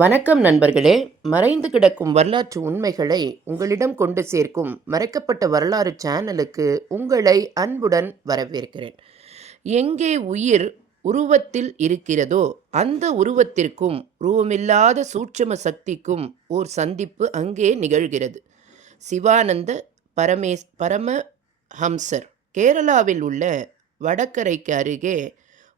வணக்கம் நண்பர்களே. மறைந்து கிடக்கும் வரலாற்று உண்மைகளை உங்களிடம் கொண்டு சேர்க்கும் மறைக்கப்பட்ட வரலாறு சேனலுக்கு உங்களை அன்புடன் வரவேற்கிறேன். எங்கே உயிர் உருவத்தில் இருக்கிறதோ அந்த உருவத்திற்கும் உருவமில்லாத சூட்சம சக்திக்கும் ஓர் சந்திப்பு அங்கே நிகழ்கிறது. சிவானந்த பரமேஸ் பரமஹம்சர் கேரளாவில் உள்ள வடகரைக்கு அருகே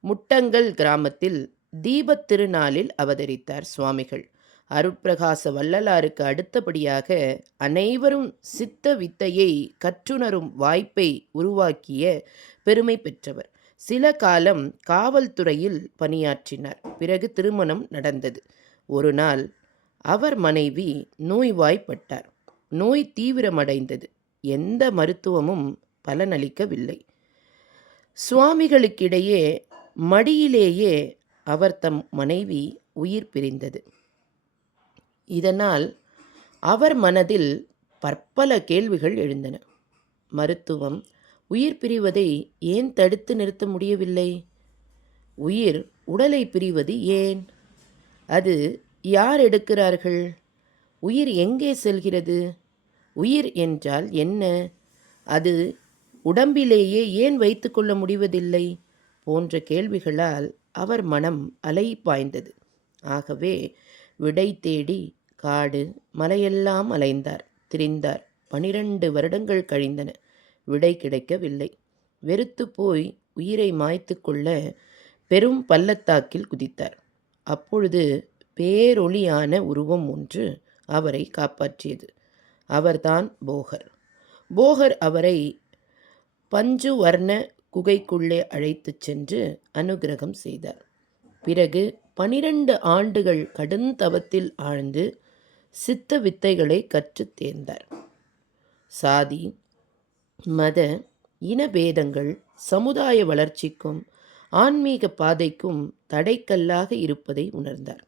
முட்டங்கல் கிராமத்தில் தீபத் திருநாளில் அவதரித்தார் சுவாமிகள். அருட்பிரகாச வள்ளலாருக்கு அடுத்தபடியாக அனைவரும் சித்த வித்தையை கற்றுணரும் வாய்ப்பை உருவாக்கிய பெருமை பெற்றவர். சில காலம் காவல்துறையில் பணியாற்றினார். பிறகு திருமணம் நடந்தது. ஒரு நாள் அவர் மனைவி நோய்வாய்ப்பட்டார். நோய் தீவிரமடைந்தது. எந்த மருத்துவமும் பலனளிக்கவில்லை. சுவாமிகளுக்கிடையே மடியிலேயே அவர் தம் மனைவி உயிர் பிரிந்தது. இதனால் அவர் மனதில் பற்பல கேள்விகள் எழுந்தன. மருத்துவம் உயிர் பிரிவதை ஏன் தடுத்து நிறுத்த முடியவில்லை? உயிர் உடலை பிரிவது ஏன்? அது யார் எடுக்கிறார்கள்? உயிர் எங்கே செல்கிறது? உயிர் என்றால் என்ன? அது உடம்பிலேயே ஏன் வைத்துக்கொள்ள முடிவதில்லை? போன்ற கேள்விகளால் அவர் மனம் அலை பாய்ந்தது. ஆகவே விடை தேடி காடு மலையெல்லாம் அலைந்தார். திரிந்தார். பனிரெண்டு வருடங்கள் கழிந்தன. விடை கிடைக்கவில்லை. வெறுத்து போய் உயிரை மாய்த்து கொள்ள பெரும் பள்ளத்தாக்கில் குதித்தார். அப்பொழுது பேரொளியான உருவம் ஒன்று அவரை காப்பாற்றியது. அவர்தான் போகர். போகர் அவரை பஞ்சுவர்ண குகைக்குள்ளே அழைத்துச் சென்று அனுகிரகம் செய்தார். பிறகு பனிரெண்டு ஆண்டுகள் கடுந்தவத்தில் ஆழ்ந்து சித்த வித்தைகளை கற்றுத் தேர்ந்தார். சாதி மத இனபேதங்கள் சமுதாய வளர்ச்சிக்கும் ஆன்மீக பாதைக்கும் தடைக்கல்லாக இருப்பதை உணர்ந்தார்.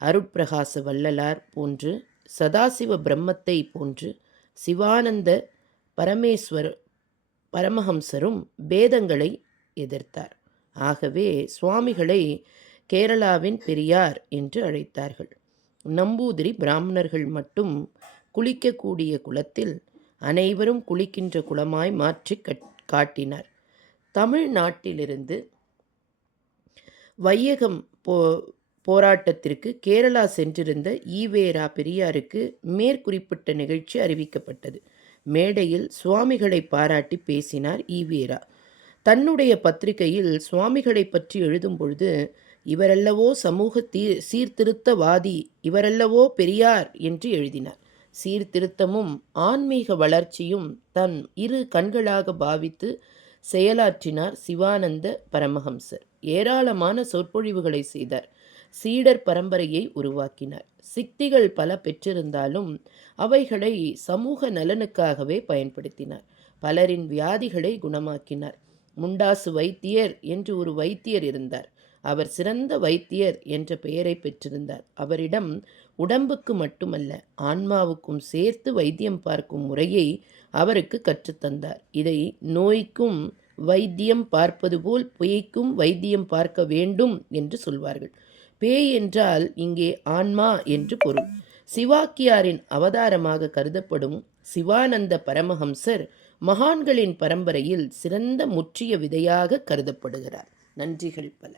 அருட்பிரகாச வள்ளலார் போன்று சதாசிவ பிரம்மத்தை போன்று சிவானந்த பரமேஸ்வர் பரமஹம்சரும் பேதங்களை எதிர்த்தார். ஆகவே சுவாமிகளை கேரளாவின் பெரியார் என்று அழைத்தார்கள். நம்பூதிரி பிராமணர்கள் மட்டும் குளிக்கக்கூடிய குளத்தில் அனைவரும் குளிக்கின்ற குளமாய் மாற்றி காட்டினார். தமிழ்நாட்டிலிருந்து வையகம் போ போராட்டத்திற்கு கேரளா சென்றிருந்த ஈவேரா பெரியாருக்கு மேற்குறிப்பிட்ட நிகழ்ச்சி அறிவிக்கப்பட்டது. மேடையில் சுவாமிகளை பாராட்டி பேசினார் ஈவேரா தன்னுடைய பத்திரிகையில் சுவாமிகளை பற்றி எழுதும் பொழுது இவரல்லவோ சமூக தீ சீர்திருத்தவாதி இவரல்லவோ பெரியார் என்று எழுதினார். சீர்திருத்தமும் ஆன்மீக வளர்ச்சியும் தன் இரு கண்களாக பாவித்து செயலாற்றினார் சிவானந்த பரமஹம்சர். ஏராளமான சொற்பொழிவுகளை செய்தார். சீடர் பரம்பரையை உருவாக்கினார். சித்திகள் பல பெற்றிருந்தாலும் அவைகளை சமூக நலனுக்காகவே பயன்படுத்தினார். பலரின் வியாதிகளை குணமாக்கினார். முண்டாசு வைத்தியர் என்று ஒரு வைத்தியர் இருந்தார். அவர் சிறந்த வைத்தியர் என்ற பெயரை பெற்றிருந்தார். அவரிடம் உடம்புக்கு மட்டுமல்ல ஆன்மாவுக்கும் சேர்த்து வைத்தியம் பார்க்கும் முறையை அவருக்கு கற்றுத்தந்தார். இதை நோய்க்கும் வைத்தியம் பார்ப்பது போல் பொய்க்கும் வைத்தியம் பார்க்க வேண்டும் என்று சொல்வார்கள். பேய் என்றால் இங்கே ஆன்மா என்று பொருள். சிவாக்கியாரின் அவதாரமாக கருதப்படும் சிவானந்த பரமஹம்சர் மகான்களின் பரம்பரையில் சிறந்த முற்றிய விதையாக கருதப்படுகிறார். நன்றிகள் பல.